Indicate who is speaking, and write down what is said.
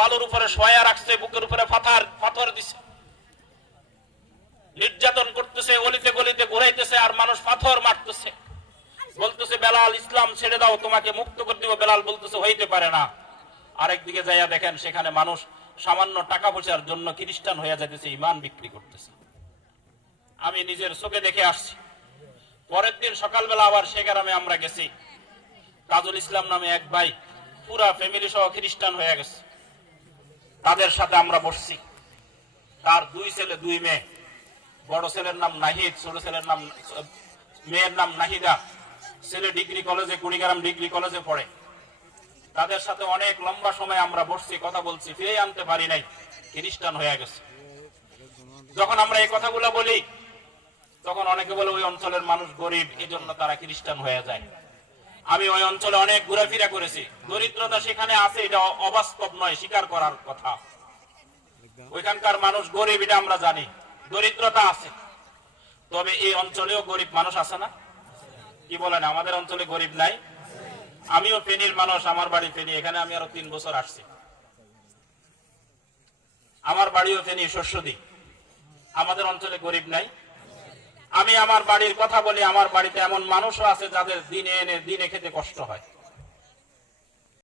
Speaker 1: বালুর উপরে শোয়া রাখছে, বুকের উপরে পাথর পাথর দিছে। নির্যাতন করতেছে, অলিতে গলিতে ঘুরাইতেছে, আর মানুষ পাথর মারতেছে। বলতেছে, বেলাল ইসলাম ছেড়ে দাও, তোমাকে মুক্ত করে দিব। বেলাল বলতেছে, হইতে পারে না। আরেকদিকে যাইয়া দেখেন, সেখানে মানুষ সামান্য টাকা পয়সার জন্য খ্রিস্টান হয়ে যাইতেছে ইমান বিক্রি করতেছে। আমি নিজের চোখে দেখে আসছি। পরের দিন সকালবেলা আবার সে গ্রামে আমরা গেছি। কাজল ইসলাম নামে এক ভাই, পুরা ফ্যামিলি সহ খ্রিস্টান হয়ে গেছে। তাদের সাথে আমরা বসছি। তার দুই ছেলে, দুই মেয়ে। বড় ছেলের নাম নাহিদ, ছোট ছেলের নাম, মেয়ের নাম নাহিদা। ছেলে ডিগ্রি কলেজে, কুড়িগ্রাম ডিগ্রি কলেজে পড়ে। তাদের সাথে অনেক লম্বা সময় আমরা বসছি, কথা বলছি, ফিরে আনতে পারি নাই, খ্রিস্টান হয়ে গেছে। যখন আমরা এই কথাগুলো বলি, তখন অনেকে বলে, ওই অঞ্চলের মানুষ গরিব এই জন্য তারা খ্রিস্টান হয়ে যায়। আমি ওই অঞ্চলে অনেক ঘোরাফেরা করেছি। দরিদ্রতা সেখানে আছে, এটা অবাস্তব নয়, স্বীকার করার কথা। ওইখানকার মানুষ গরিব, এটা আমরা জানি। দরিদ্রতা আছে। তবে এই অঞ্চলেও গরিব মানুষ আছে না? কি বলেন, আমাদের অঞ্চলে গরিব নাই? আমিও ফেনীর মানুষ, আমার বাড়ি ফেনী, এখানে আমি আরও তিন বছর আসছি। আমার বাড়িও ফেনী, শস্য দিই। আমাদের অঞ্চলে গরিব নাই। আমি আমার বাড়ির কথা বলি, আমার বাড়িতে এমন মানুষও আছে যাদের দিনে এনে দিনে খেতে কষ্ট হয়।